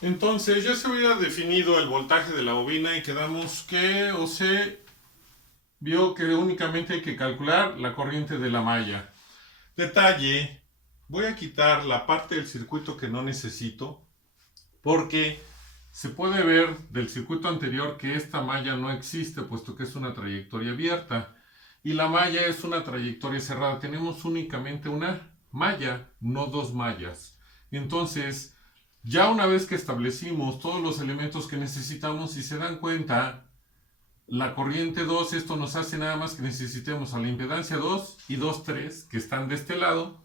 Entonces ya se había definido el voltaje de la bobina y quedamos que o se vio que únicamente hay que calcular la corriente de la malla. Detalle, voy a quitar la parte del circuito que no necesito porque se puede ver del circuito anterior que esta malla no existe puesto que es una trayectoria abierta y la malla es una trayectoria cerrada. Tenemos únicamente una malla, no dos mallas. Entonces, ya una vez que establecimos todos los elementos que necesitamos, si se dan cuenta, la corriente 2, esto nos hace nada más que necesitemos a la impedancia 2 y 2,3 que están de este lado,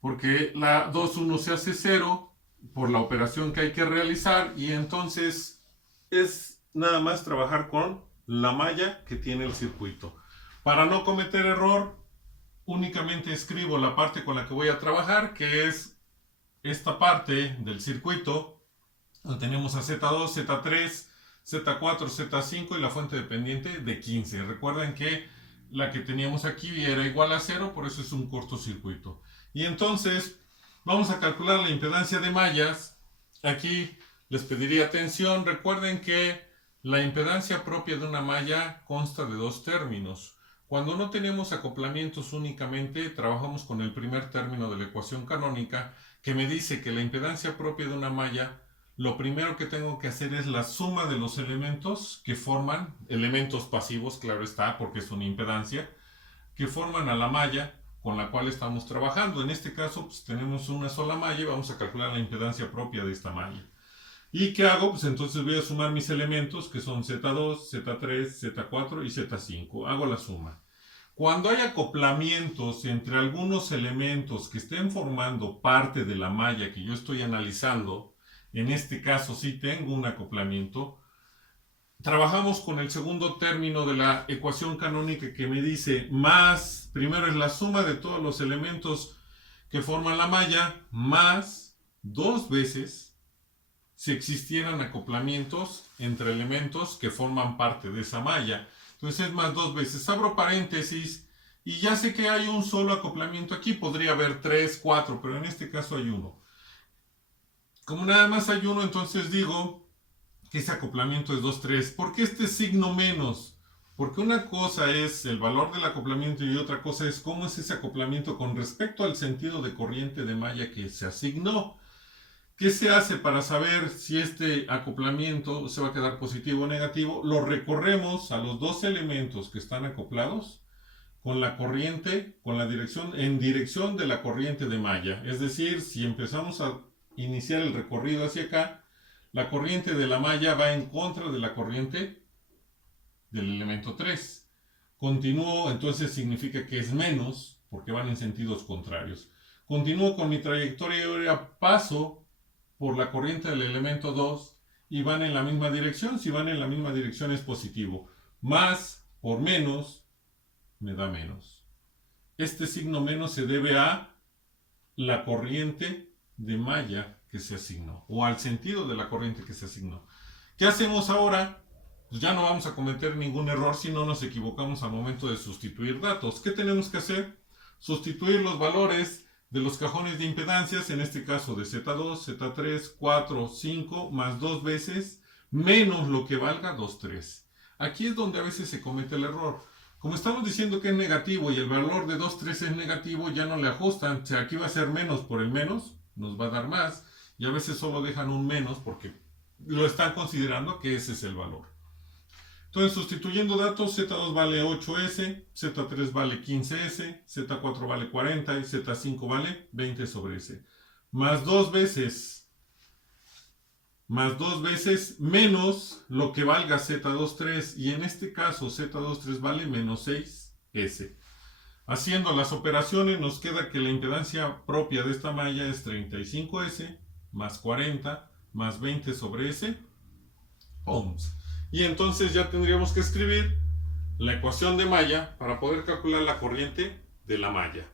porque la 2,1 se hace 0 por la operación que hay que realizar y entonces es nada más trabajar con la malla que tiene el circuito. Para no cometer error, únicamente escribo la parte con la que voy a trabajar, que es esta parte del circuito. Tenemos a Z2, Z3, Z4, Z5 y la fuente dependiente de 15. Recuerden que la que teníamos aquí era igual a 0, por eso es un cortocircuito. Y entonces vamos a calcular la impedancia de mallas. Aquí les pediría atención. Recuerden que la impedancia propia de una malla consta de dos términos. Cuando no tenemos acoplamientos únicamente, trabajamos con el primer término de la ecuación canónica, que me dice que la impedancia propia de una malla, lo primero que tengo que hacer es la suma de los elementos que forman, elementos pasivos, claro está, porque es una impedancia, que forman a la malla con la cual estamos trabajando. En este caso, pues, tenemos una sola malla y vamos a calcular la impedancia propia de esta malla. ¿Y qué hago? Pues entonces voy a sumar mis elementos, que son Z2, Z3, Z4 y Z5. Hago la suma. Cuando hay acoplamientos entre algunos elementos que estén formando parte de la malla que yo estoy analizando, en este caso sí tengo un acoplamiento, trabajamos con el segundo término de la ecuación canónica que me dice más, primero es la suma de todos los elementos que forman la malla, más dos veces si existieran acoplamientos entre elementos que forman parte de esa malla. Entonces es más dos veces. Abro paréntesis y ya sé que hay un solo acoplamiento aquí. Podría haber 3, 4, pero en este caso hay uno. Como nada más hay uno, entonces digo que ese acoplamiento es 2, 3. ¿Por qué este signo menos? Porque una cosa es el valor del acoplamiento y otra cosa es cómo es ese acoplamiento con respecto al sentido de corriente de malla que se asignó. ¿Qué se hace para saber si este acoplamiento se va a quedar positivo o negativo? Lo recorremos a los dos elementos que están acoplados con la corriente, en dirección de la corriente de malla. Es decir, si empezamos a iniciar el recorrido hacia acá, la corriente de la malla va en contra de la corriente del elemento 3. Continúo, entonces significa que es menos, porque van en sentidos contrarios. Continúo con mi trayectoria y ahora paso por la corriente del elemento 2 y van en la misma dirección. Si van en la misma dirección es positivo. Más por menos me da menos. Este signo menos se debe a la corriente de malla que se asignó o al sentido de la corriente que se asignó. ¿Qué hacemos ahora? Pues ya no vamos a cometer ningún error si no nos equivocamos al momento de sustituir datos. ¿Qué tenemos que hacer? Sustituir los valores de los cajones de impedancias, en este caso de Z2, Z3, 4, 5, más dos veces, menos lo que valga 2, 3. Aquí es donde a veces se comete el error. Como estamos diciendo que es negativo y el valor de 2, 3 es negativo, ya no le ajustan. O sea, aquí va a ser menos por el menos, nos va a dar más. Y a veces solo dejan un menos porque lo están considerando que ese es el valor. Entonces, sustituyendo datos, Z2 vale 8S, Z3 vale 15S, Z4 vale 40 y Z5 vale 20 sobre S. Más dos veces menos lo que valga Z23 y en este caso Z23 vale menos 6S. Haciendo las operaciones nos queda que la impedancia propia de esta malla es 35S más 40 más 20 sobre S ohms. Y entonces ya tendríamos que escribir la ecuación de malla para poder calcular la corriente de la malla.